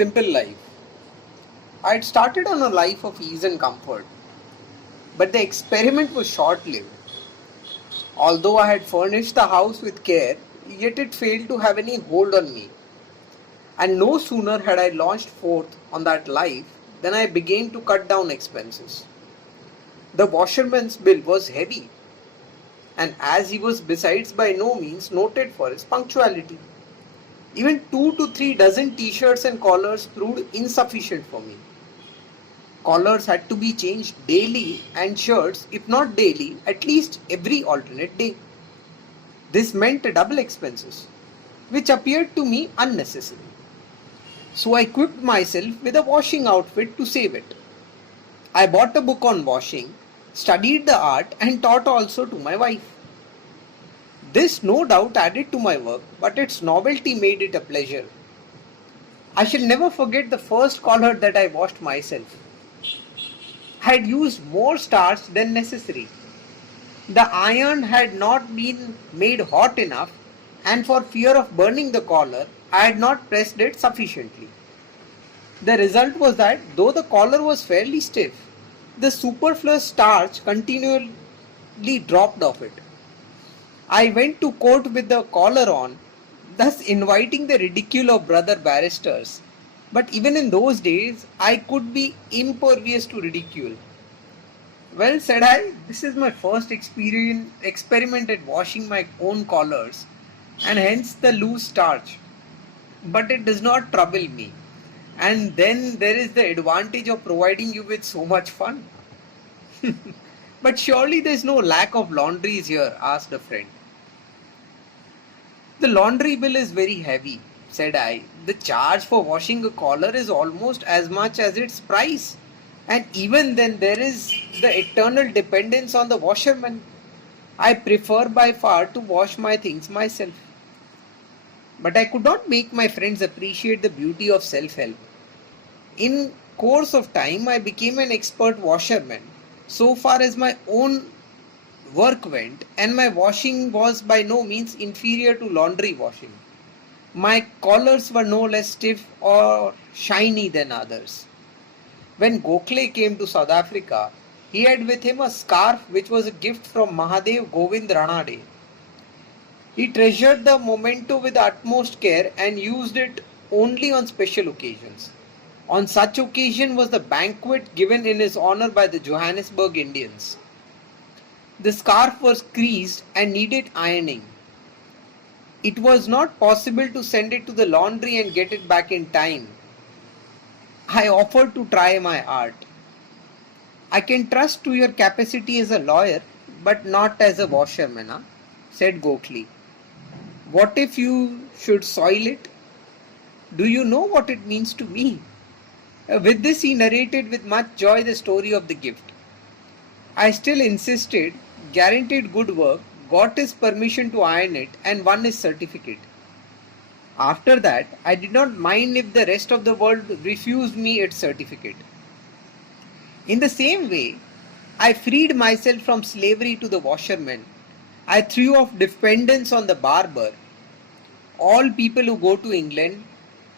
simple life. I had started on a life of ease and comfort, but the experiment was short lived. Although I had furnished the house with care, yet it failed to have any hold on me. And no sooner had I launched forth on that life than I began to cut down expenses. The washerman's bill was heavy, and as he was besides by no means noted for his punctuality. Even 2 to 3 dozen t-shirts and collars proved insufficient for me. Collars had to be changed daily and shirts, if not daily, at least every alternate day. This meant double expenses, which appeared to me unnecessary. So I equipped myself with a washing outfit to save it. I bought a book on washing, studied the art, and taught also to my wife. This no doubt added to my work, but its novelty made it a pleasure. I shall never forget the first collar that I washed myself. I had used more starch than necessary. The iron had not been made hot enough, and for fear of burning the collar, I had not pressed it sufficiently. The result was that though the collar was fairly stiff, the superfluous starch continually dropped off it. I went to court with the collar on, thus inviting the ridicule of brother barristers. But even in those days, I could be impervious to ridicule. Well, said I, this is my first experiment at washing my own collars, and hence the loose starch. But it does not trouble me. And then there is the advantage of providing you with so much fun. But surely there is no lack of laundries here, asked a friend. The laundry bill is very heavy, said I. The charge for washing a collar is almost as much as its price. And even then there is the eternal dependence on the washerman. I prefer by far to wash my things myself. But I could not make my friends appreciate the beauty of self-help. In course of time, I became an expert washerman, so far as my own work went, and my washing was by no means inferior to laundry washing. My collars were no less stiff or shiny than others. When Gokhale came to South Africa, he had with him a scarf which was a gift from Mahadev Govind Ranade. He treasured the memento with the utmost care and used it only on special occasions. On such occasion was the banquet given in his honor by the Johannesburg Indians. The scarf was creased and needed ironing. It was not possible to send it to the laundry and get it back in time. I offered to try my art. I can trust to your capacity as a lawyer, but not as a washerman, said Gokhale. What if you should soil it? Do you know what it means to me? With this he narrated with much joy the story of the gift. I still insisted, guaranteed good work, got his permission to iron it, and won his certificate. After that, I did not mind if the rest of the world refused me its certificate. In the same way, I freed myself from slavery to the washerman. I threw off dependence on the barber. All people who go to England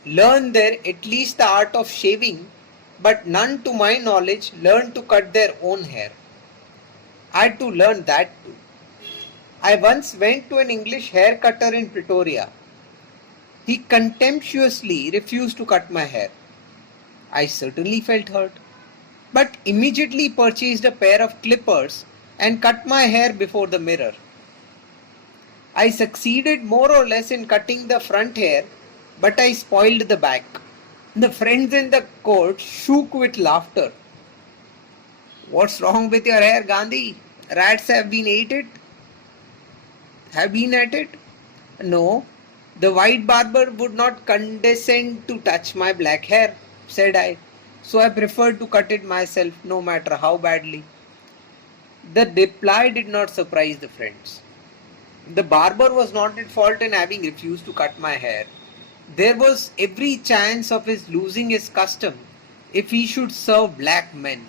learn there at least the art of shaving, but none to my knowledge learn to cut their own hair. I had to learn that too. I once went to an English hair cutter in Pretoria. He contemptuously refused to cut my hair. I certainly felt hurt, but immediately purchased a pair of clippers and cut my hair before the mirror. I succeeded more or less in cutting the front hair, but I spoiled the back. The friends in the court shook with laughter. What's wrong with your hair, Gandhi? Rats have been at it? No, the white barber would not condescend to touch my black hair, said I, so I preferred to cut it myself no matter how badly. The reply did not surprise the friends. The barber was not at fault in having refused to cut my hair. There was every chance of his losing his custom if he should serve black men.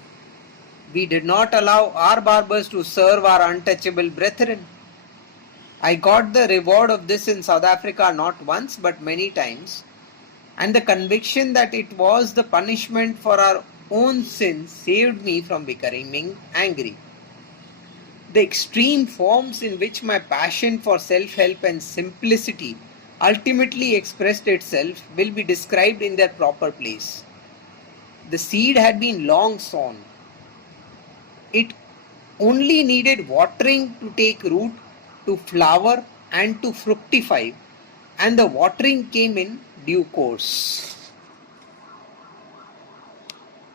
We did not allow our barbers to serve our untouchable brethren. I got the reward of this in South Africa not once but many times. and the conviction that it was the punishment for our own sins saved me from becoming angry. The extreme forms in which my passion for self help and simplicity ultimately expressed itself will be described in their proper place. The seed had been long sown. It only needed watering to take root, to flower, and to fructify, and the watering came in due course.